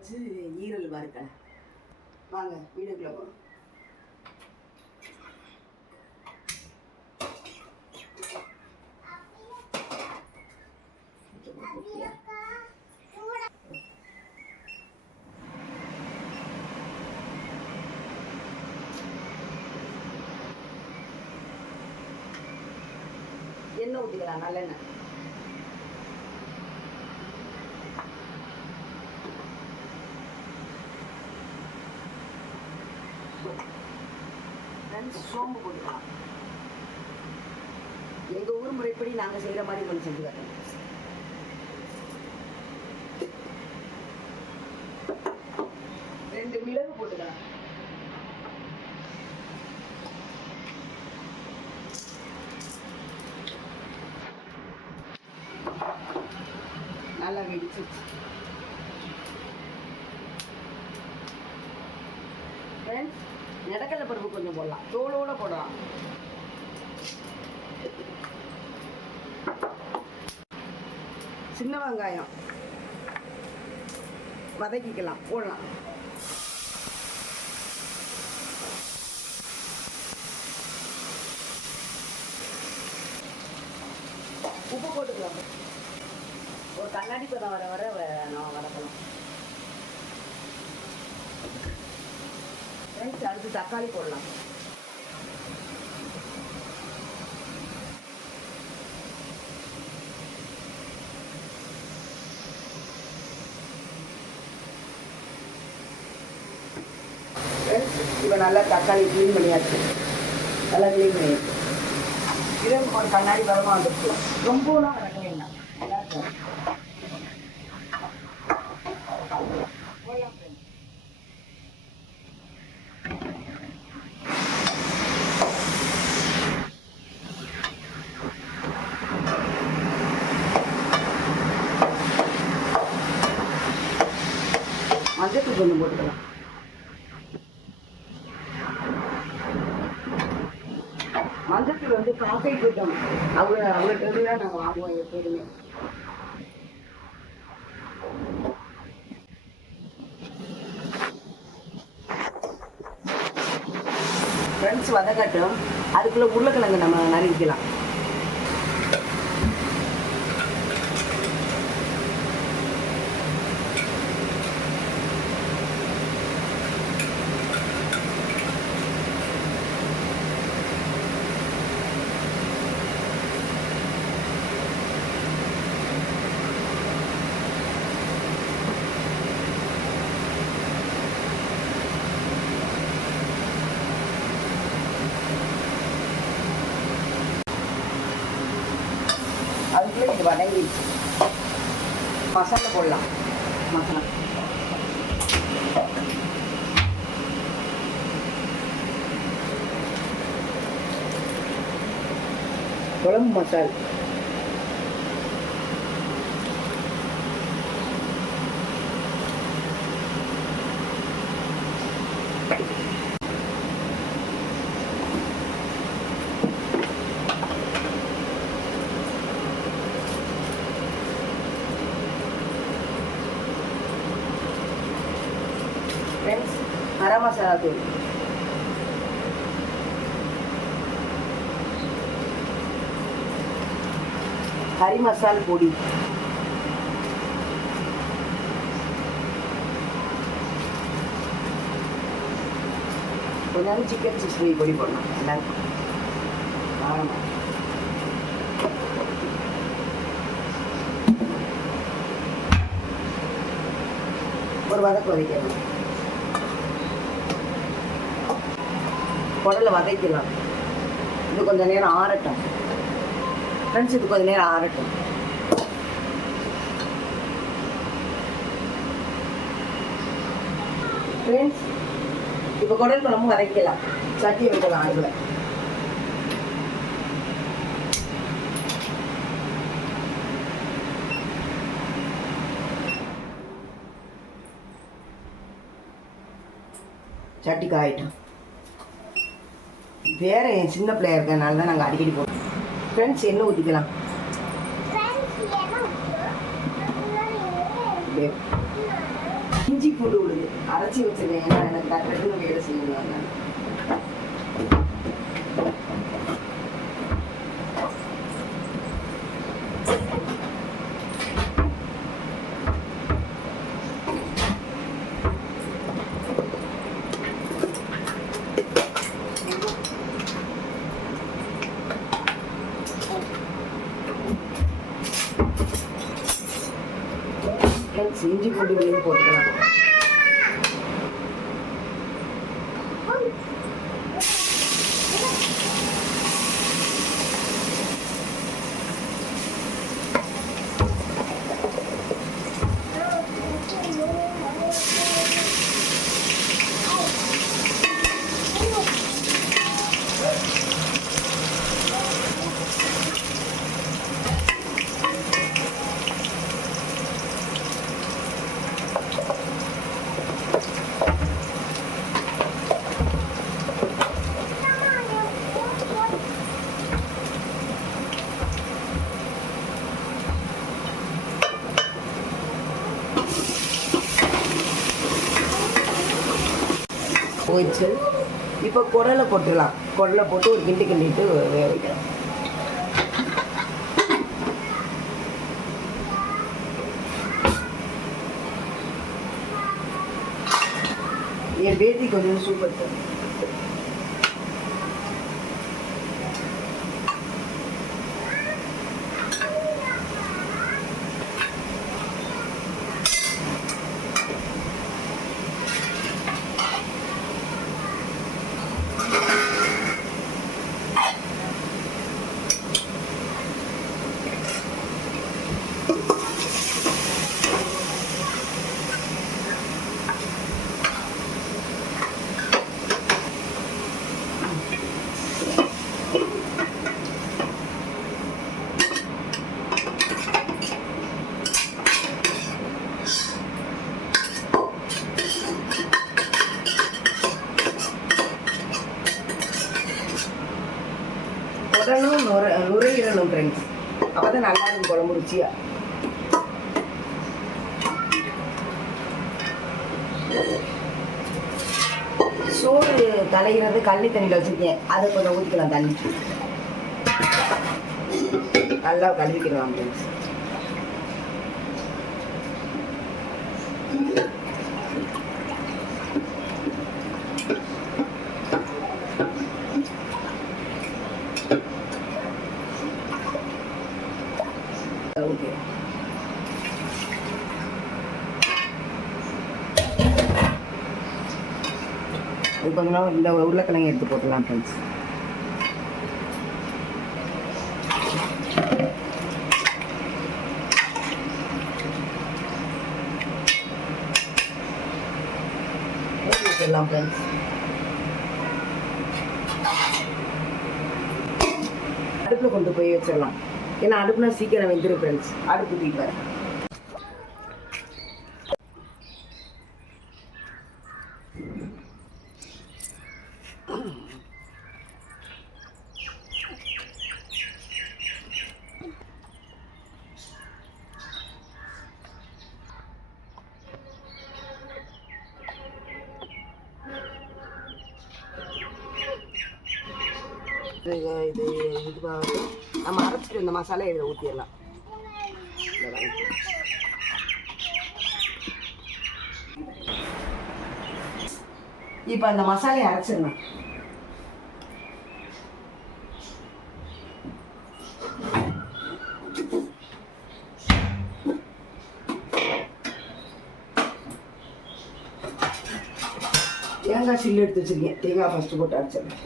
வச்சு ஈரல் வறுக்கலாம். வாங்க வீடுக்குள்ள போகணும். எண்ணெய் ஊற்றிக்கலாம், நல்லெண்ணெய். சோம்பு போட்டுக்கலாம். எங்கள் ஊர் முறைப்படி நாங்கள் செய்கிற மாதிரி கொஞ்சம் செஞ்சு காட்டுங்க. ரெண்டு மிளகு போட்டுக்கலாம். நல்லா வெடிச்சு நிலக்கடலை பருப்பு கொஞ்சம் போடலாம், தோலோட போடலாம். சின்ன வெங்காயம் வதக்கிக்கலாம், போடலாம். உப்பு போட்டுக்கலாம். ஒரு கண்ணாடி பதம் வர வர நான் வதக்கலாம். அடுத்து தக்காளி போடலாம். இப்போ நல்லா தக்காளி க்ளீன் பண்ணியாச்சு. நல்லா க்ளீன் பண்ணியாச்சு. இது ஒரு கண்ணாடி பதமாக வந்துருக்கு. ரொம்பலாம் வதக்க வேண்டாம். மஞ்சள் கொஞ்சம் போட்டுக்கலாம். மஞ்சள் வந்து பாக்கெட் போட்டோம். அவங்கள்ட்ட தான் நாங்கள் வாங்குவோம் எப்போதுமே. ஃப்ரெண்ட்ஸ் வதக்கட்டும். அதுக்குள்ளே உருளைக்கிழங்கு நம்ம நறுக்கலாம். அதுக்குள்ளே இது வதங்கிடுச்சு. மசாலா போடலாம். மசாலா குழம்பு மசாலா, கரம் மசாலா தூள், கறி மசாலா பொடி, கொஞ்சம் சிக்கன் 65 பொடி போடணும். எல்லாருக்கும் காரமாக. ஒரு வதக்கு வதக்கணும். குடலை வதக்கலாம். இது கொஞ்சம் நேரம் ஆறட்டும். ஃப்ரெண்ட்ஸ், இது கொஞ்சம் நேரம் ஆறட்டும். ஃப்ரெண்ட்ஸ், இப்போ குடல் குழம்பு வதக்கலாம். சட்டியை வைக்கலாம். அதில் சட்டி காயிட்டோம். வேற என் சின்ன பிள்ளையா இருக்கனால தான் நாங்கள் அடிக்கடி போடுறோம். ஃப்ரெண்ட்ஸ், எண்ணெய் ஊற்றிக்கலாம். இஞ்சி பூண்டு விழுது அரைச்சி வச்சிருக்கேன். ஏன்னா எனக்கு டக்குனு வேலை செய்யணும். இஞ்சி பூண்டு விழுந்து போட்டுக்கலாம். போயிடுச்சு. இப்போ குடலை போட்டுடலாம். குடலை போட்டு ஒரு கிண்டிட்டு வேக வைக்கலாம். என் பேத்தி கொஞ்சம் சூப்பர் சார். உடனும் நுரையீரலும் ஃப்ரெண்ட்ஸ், அப்போ தான் நல்லா இருக்கும் குழம்பு ருச்சியாக. சோறு கலைகிறது கள்ளி தண்ணியில் வச்சுருக்கேன். அதை கொஞ்சம் ஊற்றிக்கலாம். தண்ணி நல்லா கழுவிக்கலாம் ஃப்ரெண்ட்ஸ். ஓகே, கொஞ்சம் இந்த உருளைக்கிழங்கு எடுத்து போட்டுடலாம் ஃப்ரெண்ட்ஸ். ஊற்றிடலாம் ஃப்ரெண்ட்ஸ். அடுப்பில் கொண்டு போய் வச்சிடலாம். ஏன்னா அடுப்புனா சீக்கிரம் வெந்துடும் ஃப்ரெண்ட்ஸ். அடுப்பு தீப்பார். இது நம்ம அரைச்சிட்டு இந்த மசாலா இதில் ஊற்றிடலாம். இப்போ அந்த மசாலையை அரைச்சிடணும். தேங்காய் சில்லு எடுத்து வச்சிருக்கேன். தேங்காய் ஃபஸ்ட்டு போட்டு அரைச்சிடணும்.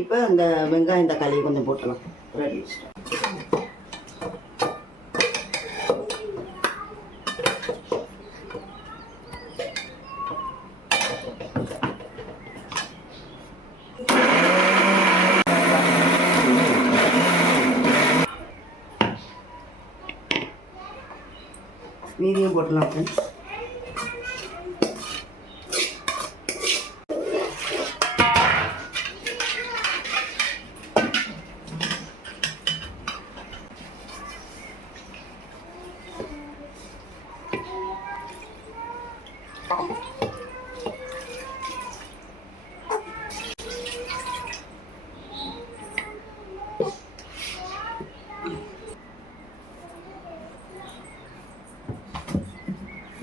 இப்போ இந்த வெங்காயம் தக்காளி கொஞ்சம் போட்டலாம். ரெடி. மீதியும் போட்டுடலாம் ஃப்ரெண்ட்ஸ்.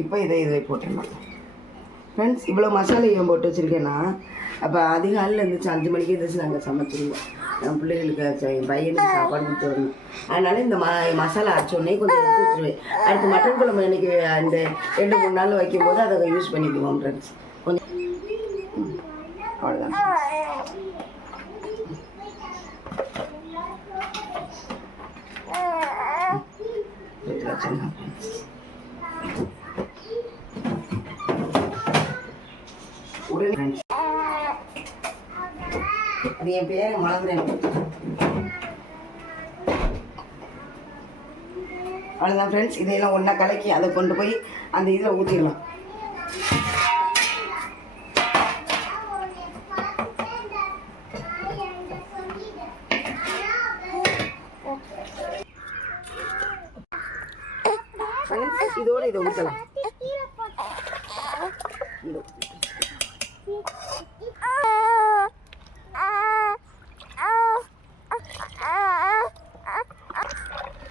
இப்போ இதை போட்டுடலாம் ஃப்ரெண்ட்ஸ். இவ்வளோ மசாலா ஏன் போட்டு வச்சுருக்கேன்னா, அப்போ அதிகாலையில் இருந்துச்சு 5 மணிக்கு இருந்துச்சு நாங்கள் சமைச்சிருவோம். என் பிள்ளைகளுக்கு என் பையனுக்கு சாப்பாடு கொடுத்து வரணும். அதனால் இந்த மசாலா அரைச்சோடனே கொஞ்சம் எடுத்து வச்சுருவேன். அடுத்து மட்டன் குழம்பு எனக்கு அந்த 2-3 நாள் வைக்கும்போது அதை யூஸ் பண்ணிக்குவோம் ஃப்ரெண்ட்ஸ். கொஞ்சம் அவ்வளோதான். அது என் பேரை மறந்துறேன். அவ்வளோதான் ஃப்ரெண்ட்ஸ். இதையெல்லாம் ஒன்றா கலக்கி அதை கொண்டு போய் அந்த இதில் ஊற்றிடலாம். இதோட இதை ஊற்றலாம்.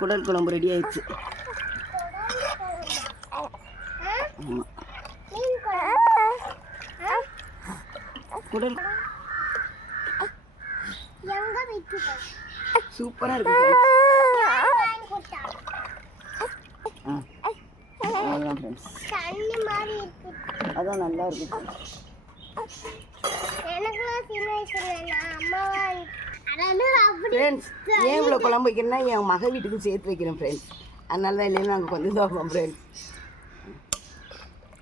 குடல் குழம்பு ரெடி ஆயிடுச்சு. குடல் சூப்பராக இருக்கு. அதான் நல்லா இருக்கு ஃப்ரெண்ட்ஸ். ஏன் இவ்வளோ குழம்பு வைக்கிறேன்னா என் மக வீட்டுக்கு சேர்த்து வைக்கிறேன் ஃப்ரெண்ட்ஸ். அதனால தான் இல்லைன்னா நாங்கள் கொஞ்சம் தான் ஃப்ரெண்ட்ஸ்.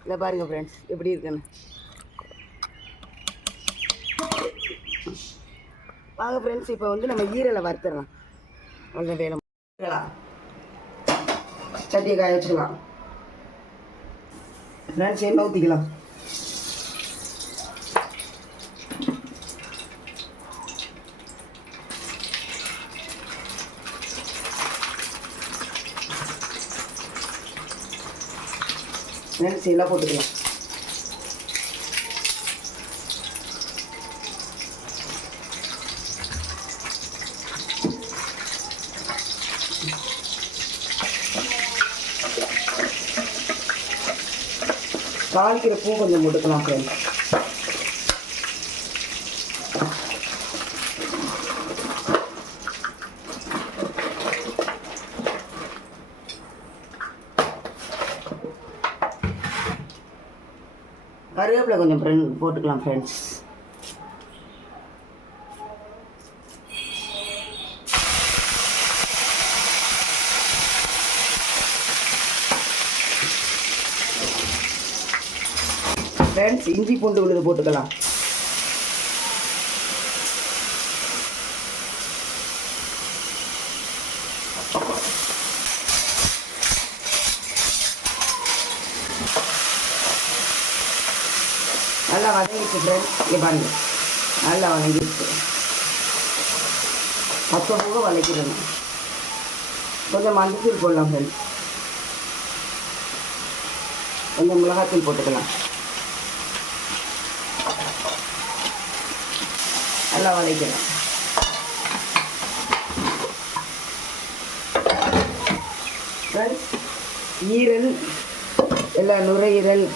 இதை பாருங்கள் ஃப்ரெண்ட்ஸ் எப்படி இருக்குன்னு. வாங்க ஃப்ரெண்ட்ஸ், இப்போ வந்து நம்ம ஈரலை வறுத்துடலாம். அவ்வளோ வேணும். சட்டியை காய வச்சுக்கலாம் ஃப்ரெண்ட்ஸ். எண்ணெய் ஊற்றிக்கலாம். ஃப்ரெண்ட்ஸ் எல்லாம் போட்டுக்கலாம். தாளிக்கிற பூ கொஞ்சம் போட்டுக்கலாம் ஃப்ரெண்ட்ஸ். கருவேப்பிலை கொஞ்சம் போட்டுக்கலாம் ஃப்ரெண்ட்ஸ். ஃப்ரெண்ட்ஸ் இஞ்சி பூண்டு விழுது போட்டுக்கலாம். நல்லா வதங்கிடுச்சு ஃப்ரெண்ட்ஸ். இங்கே பாருங்கள் நல்லா வதங்கிடுச்சு. 10 பூவை வதக்கிடணும். கொஞ்சம் மஞ்சள் போடலாம் ஃப்ரெண்ட்ஸ். கொஞ்சம் மிளகாத்தூள் போட்டுக்கலாம். நல்லா வதக்கலாம். ஃப்ரெண்ட்ஸ் ஈரல் எல்லாம் நுரையீரல்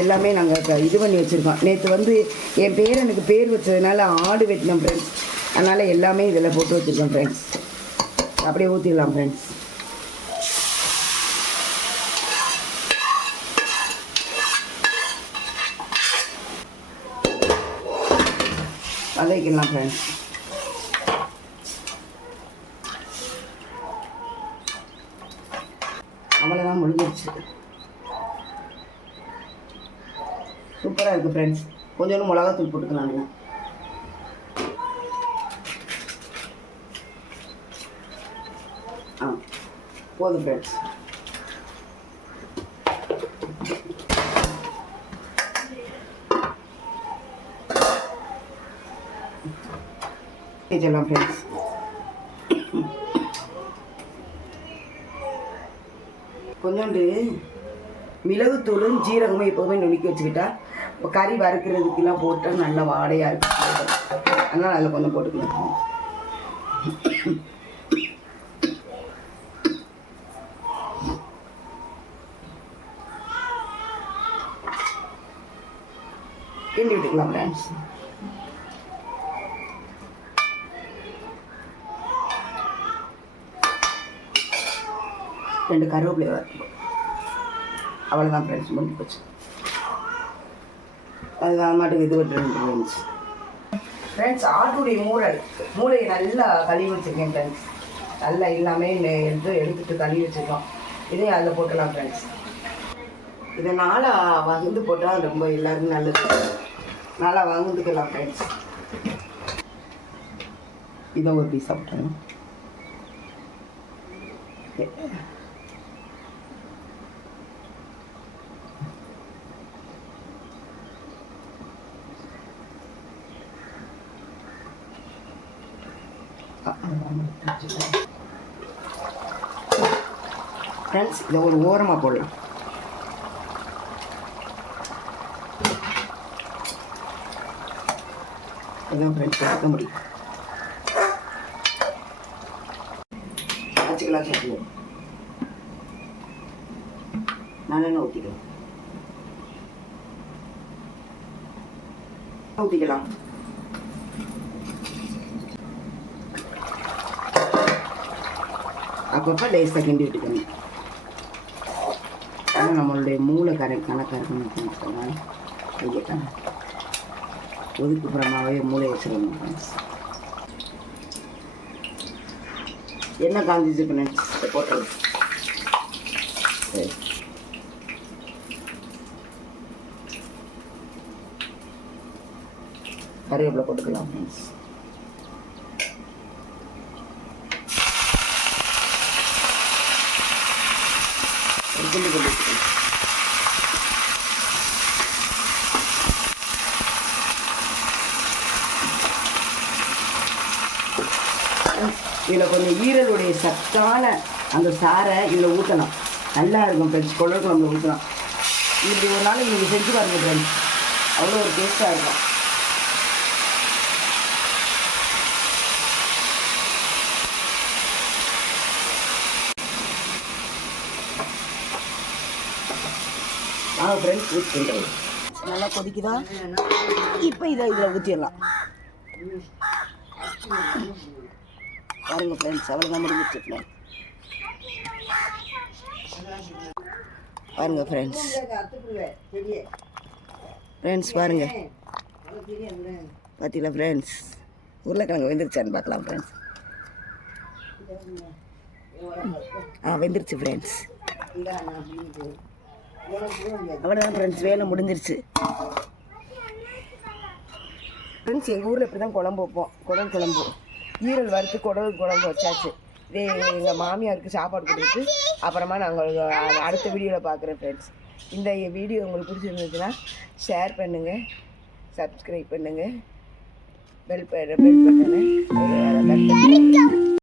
எல்லாமே நாங்கள் இது பண்ணி வச்சுருக்கோம். நேற்று வந்து என் பேரனுக்கு பேர் வச்சதுனால ஆடு வெட்டினோம் ஃப்ரெண்ட்ஸ். அதனால் எல்லாமே இதில் போட்டு வச்சுருக்கோம் ஃப்ரெண்ட்ஸ். அப்படியே ஊற்றிடலாம் ஃப்ரெண்ட்ஸ். வதக்கிடலாம் ஃப்ரெண்ட்ஸ். அவ்வளோதான் முடிஞ்சிருச்சு. சூப்பராக இருக்குது ஃப்ரெண்ட்ஸ். கொஞ்சோண்டு மிளகாத்தூள் போட்டுக்கலாம். போதும் ஃப்ரெண்ட்ஸ். இதெல்லாம் ஃப்ரெண்ட்ஸ் கொஞ்சோண்டு மிளகுத்தூளும் ஜீரகமும் எப்போதுமே நுணுக்கி வச்சுக்கிட்டா இப்போ கறி வறுக்கிறதுக்கெல்லாம் போட்டால் நல்ல வாடையாக இருக்கும். அதனால் அதில் கொஞ்சம் போட்டுக்கலாம். கிண்டி விட்டுக்கலாம் ஃப்ரெண்ட்ஸ். ரெண்டு கருவேப்பிலை வரும். அவ்வளோதான் ஃப்ரெண்ட்ஸ், முடிஞ்சு போச்சு. அதுதான் மாட்டுக்கு இது விட்டு ஃப்ரெண்ட்ஸ். ஃப்ரெண்ட்ஸ் ஆட்டுடைய மூளையை நல்லா கழுவி வச்சுருக்கேன் ஃப்ரெண்ட்ஸ். நல்லா இல்லாமல் எடுத்துட்டு கழுவி வச்சுருக்கோம். இதையும் அதில் போட்டலாம் ஃப்ரெண்ட்ஸ். இதை நாளாக வகுந்து போட்டால் ரொம்ப எல்லாருக்கும் நல்லது. நாளாக வகுந்துக்கலாம் ஃப்ரெண்ட்ஸ். இதை ஒரு பீஸ் சாப்பிட்டோம். ஃப்ரெண்ட்ஸ் இதை ஒரு ஓரமாக போடலாம். இதான் ஃப்ரெண்ட்ஸ் பார்க்க முடியும். வச்சுக்கலாம் சட்னி. நல்லெண்ணெய் ஊற்றிக்கலாம். ஊற்றிக்கலாம். அப்பப்போ லேசாக கிண்டி விட்டுக்கணும். ஆனால் நம்மளுடைய மூளை கணக்காக இருக்கணும்னு சொன்னால் வைக்கட்டாங்க. ஒதுக்குப்புறமாகவே மூளை வச்சுருக்கணும். என்ன காஞ்சிச்சு ஃப்ரெண்ட்ஸ் போட்டது. சரி கருவேப்பிலை போட்டுக்கலாம் ஃப்ரெண்ட்ஸ். இதில் கொஞ்சம் ஈரலுடைய சத்தான அந்த சாரை இதில் ஊற்றலாம். நல்லா இருக்கும் ஃப்ரெண்ட்ஸ். குழம்பு குழம்புல ஊற்றலாம். இப்படி ஒரு நாள் நீங்கள் செஞ்சு பாருங்க ஃப்ரெண்ட்ஸ். அவ்வளோ ஒரு டேஸ்ட்டாக இருக்கும். ஃப்ரெண்ட்ஸ் ஊற்றிடுறது நல்லா கொதிக்குதா? இப்போ இதில் ஊற்றிடலாம். பாருங்க ஃப்ரெண்ட்ஸ், அவ்வளோதான் முடிஞ்சிச்சு ஃப்ரெண்ட்ஸ். பாருங்க ஃப்ரெண்ட்ஸ், பாருங்க பார்த்தீங்களா ஃப்ரெண்ட்ஸ்? உருளைக்கிழங்கு வெந்துருச்சான்னு பார்க்கலாம் ஃப்ரெண்ட்ஸ். வெந்துருச்சு ஃப்ரெண்ட்ஸ். அவ்வளோதான் ஃப்ரெண்ட்ஸ், வேலை முடிஞ்சிருச்சு ஃப்ரெண்ட்ஸ். எங்கள் ஊரில் இப்படி தான் குழம்பு வைப்போம். குடல் குழம்பு, ஈரல் வறுத்து குடல் குழம்பு வச்சாச்சு. இதே எங்கள் மாமியாருக்கு சாப்பாடு கொடுத்துட்டு அப்புறமா நாங்கள் அடுத்த வீடியோவில் பார்க்குறேன் ஃப்ரெண்ட்ஸ். இந்த வீடியோ உங்களுக்கு பிடிச்சிருந்துச்சுன்னா ஷேர் பண்ணுங்கள், சப்ஸ்கிரைப் பண்ணுங்கள், பெல் பட்டனை